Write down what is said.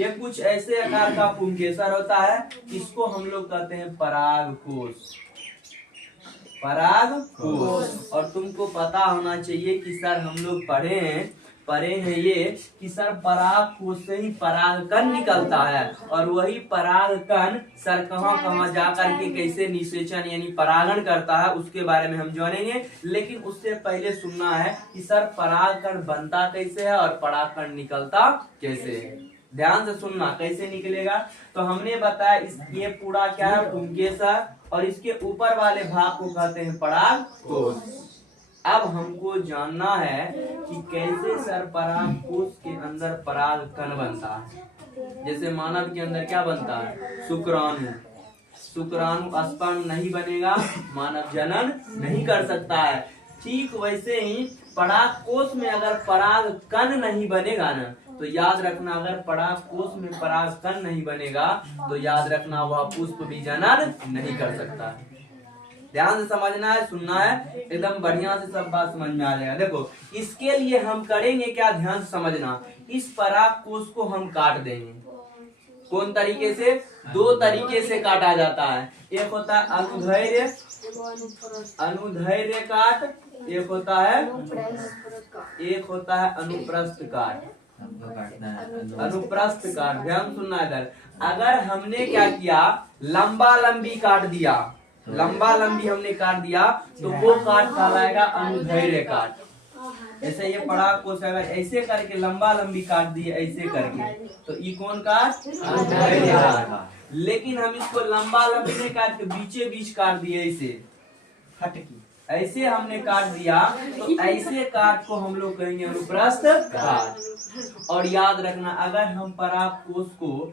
ये कुछ ऐसे आकार का पुंकेसर होता है, इसको हम लोग कहते हैं परागकोश। परागकोश। और तुमको पता होना चाहिए कि सर हम लोग पढ़े हैं ये कि सर परागकोश से ही परागकण निकलता है, और वही परागकण सर कहाँ कहाँ जाकर के कैसे निषेचन यानी परागण करता है उसके बारे में हम जानेंगे। लेकिन उससे पहले सुनना है कि सर परागकण बनता कैसे है और परागकण निकलता कैसे है। ध्यान से सुनना कैसे निकलेगा। तो हमने बताया ये पूरा क्या है, पुंकेसर, और इसके ऊपर वाले भाग को कहते हैं परागकोश। अब हमको जानना है कि कैसे सर परागकोश के अंदर परागकण बनता है। जैसे मानव के अंदर क्या बनता है, शुक्राणु। शुक्राणु स्पर्म नहीं बनेगा, मानव जनन नहीं कर सकता है। ठीक वैसे ही परागकोश में अगर परागकण नहीं बनेगा ना, तो याद रखना, अगर परागकोश में परागकण नहीं बनेगा तो याद रखना वह पुष्प भी जनन नहीं कर सकता है। ध्यान से समझना है, सुनना है, एकदम बढ़िया से सब बात समझ में आ जाएगा। देखो इसके लिए हम करेंगे क्या, ध्यान से समझना। इस परागकोश को हम काट देंगे। कौन तरीके से? दो तरीके से काटा जाता है। एक होता है अनुदैर्ध्य काट, एक होता है अनुप्रस्थ काट। अनुप्रस्थ काट, ध्यान सुनना इधर। अगर हमने क्या किया, लंबा लंबी काट दिया, लंबा लंबी हमने काट दिया, तो वो काट कहलाएगा अनुदैर्ध्य काट। जैसे ये परागकोश अगर ऐसे करके लंबा लंबी काट दिए ऐसे करके, तो ये कौन काट? अनुदैर्ध्य काट। लेकिन हम इसको लंबा लंबी नहीं काट के बीचे बीच काट दिए, ऐसे हटकी ऐसे हमने काट दिया, तो ऐसे काट को हम लोग कहेंगे अनुप्रस्थ काट। और याद रखना, अगर हम परागकोश को